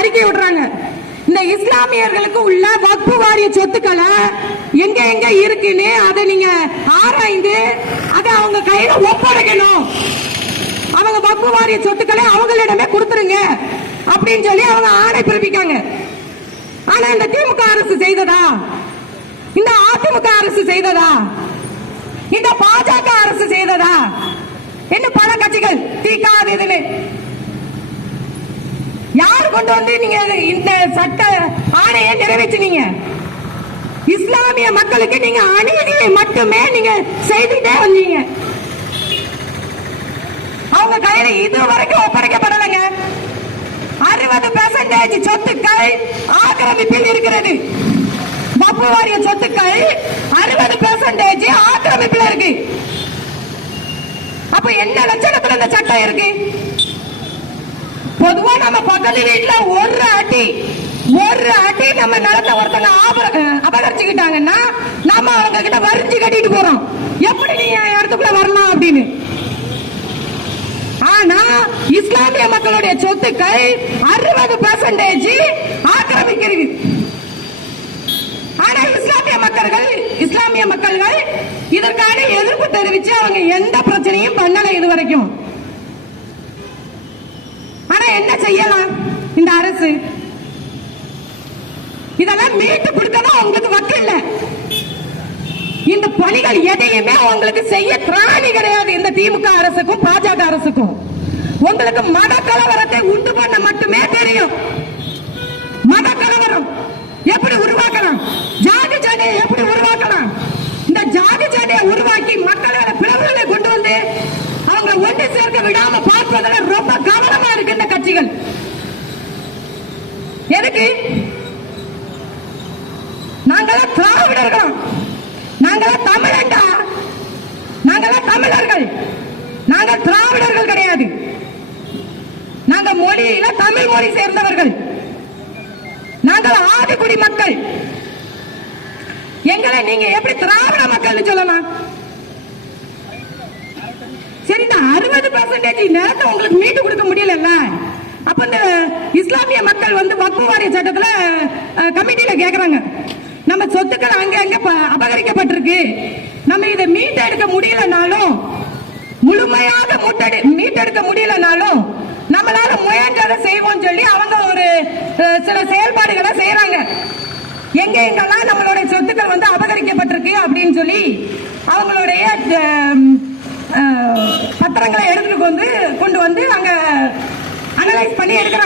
அறிக்கை விடுறாங்க. இந்த இஸ்லாமியர்களுக்கு உள்ள வக்பு வாரிய சொத்துக்களை எங்க எங்க இருக்குன்னு அதை நீங்க ஆராய்ந்து அதை அவங்க கையில ஒப்படைக்கணும். அவங்க வக்பு வாரிய சொத்துக்களை அவங்களிடமே கொடுத்துருங்க அப்படின்னு சொல்லி அவங்க ஆணை பிறப்பிக்காங்க. ஆனா இந்த திமுக அரசு செய்ததா? இந்த அதிமுக அரசு செய்ததா? இந்த பாஜக அரசு செய்ததா? என்ன பல கட்சிகள் தீக்காது இதுன்னு யார் கொண்டு வந்து நீங்க இந்த சட்ட ஆணையை நிறைவேற்றினீங்க? இஸ்லாமிய மக்களுக்கு நீங்க அநீதியை மட்டுமே நீங்க செய்துட்டே வந்தீங்க. அவங்க கையில இது வரைக்கும் ஒப்படைக்கப்படலைங்க. அறுபது பெர்சன்டேஜ் சொத்துக்கள் ஆக்கிரமிப்பில் இருக்கிறது. வப்பு வாரிய சொத்துக்கள் அறுபது பெர்சன்டேஜ் ஆக்கிரமிப்பில் இருக்கு. அப்ப என்ன லட்சணத்துல இந்த சட்டம் இருக்கு? பொதுவா நம்ம பக்கத்து வீட்டுல ஒரு அடி ஒரு அடி நம்ம நிலத்தை ஒருத்தங்க அபகரிச்சுக்கிட்டாங்கன்னா நம்ம அவங்க கிட்ட வரிஞ்சு கட்டிட்டு போறோம். எப்படி நீ என் இடத்துக்குள்ள வரலாம் அப்படின்னு? ஆனா இஸ்லாமிய மக்களுடைய சொத்துக்கள் அறுபது பெர்சன்டேஜ் ஆக்கிரமிக்கிறது. ஆனா இஸ்லாமிய மக்கள்கள் இஸ்லாமிய மக்கள்கள் இதற்கான எதிர்ப்பு தெரிவிச்சு அவங்க எந்த பிரச்சனையும் பண்ணல இது வரைக்கும் என்ன செய்யலாம்? இந்த அரசு. இதெல்லாம் மீட்டு கொடுக்கணும் உங்களுக்கு வக்கு இல்ல. இந்த பணிகள் எதையுமே உங்களுக்கு செய்ய திராணி கிடையாது இந்த திமுக அரசுக்கும் பாஜக அரசுக்கும். உங்களுக்கு மத கலவரத்தை உண்டு பண்ண மட்டுமே தெரியும். மத கலவரம் எப்படி உருவாக்கலாம்? ஜாதி சண்டையை எப்படி உருவாக்கலாம்? இந்த ஜாதி சண்டையை உருவாக்கி மக்களோட பிளவுகளை கொண்டு வந்து அவங்க ஒன்று சேர்க்க விடாம பார்ப்பதுல ரொம்ப கவனமா இருக்கு இந்த கட்சிகள் இருக்கு நாங்களாம் திராவிடர்கள். நாங்களாம் தமிழண்டா. நாங்களாம் தமிழர்கள். நாங்கள் திராவிடர்கள் கிடையாது. நாங்க மொழியில தமிழ் மொழி சேர்ந்தவர்கள். நாங்கள் ஆதிக்குடி மக்கள். எங்களை நீங்க எப்படி திராவிட மக்கள்னு சொல்லலாம்? சரி இந்த அறுபது பர்சன்டேஜ் நேரத்தை உங்களுக்கு மீட்டு கொடுக்க முடியலல்ல? அப்ப இந்த இஸ்லாமிய மக்கள் வந்து வக்பு வாரிய சட்டத்துல கமிட்டியில கேக்குறாங்க. நம்ம சொத்துக்கள் அங்க அங்க அபகரிக்கப்பட்டிருக்கு. நம்ம இதை மீட்டெடுக்க முடியலனாலும் முழுமையாக முட்டெடு மீட்டெடுக்க முடியலனாலும் நம்மளால முயன்றதை செய்வோம் சொல்லி அவங்க ஒரு சில செயல்பாடுகளை செய்யறாங்க எங்க எங்கெல்லாம் நம்மளுடைய சொத்துக்கள் வந்து அபகரிக்கப்பட்டிருக்கு அப்படின்னு சொல்லி அவங்களுடைய பத்திரங்களை எடுத்துட்டு வந்து கொண்டு வந்து அங்க அனலைஸ் பண்ணி எடுக்கிறாங்க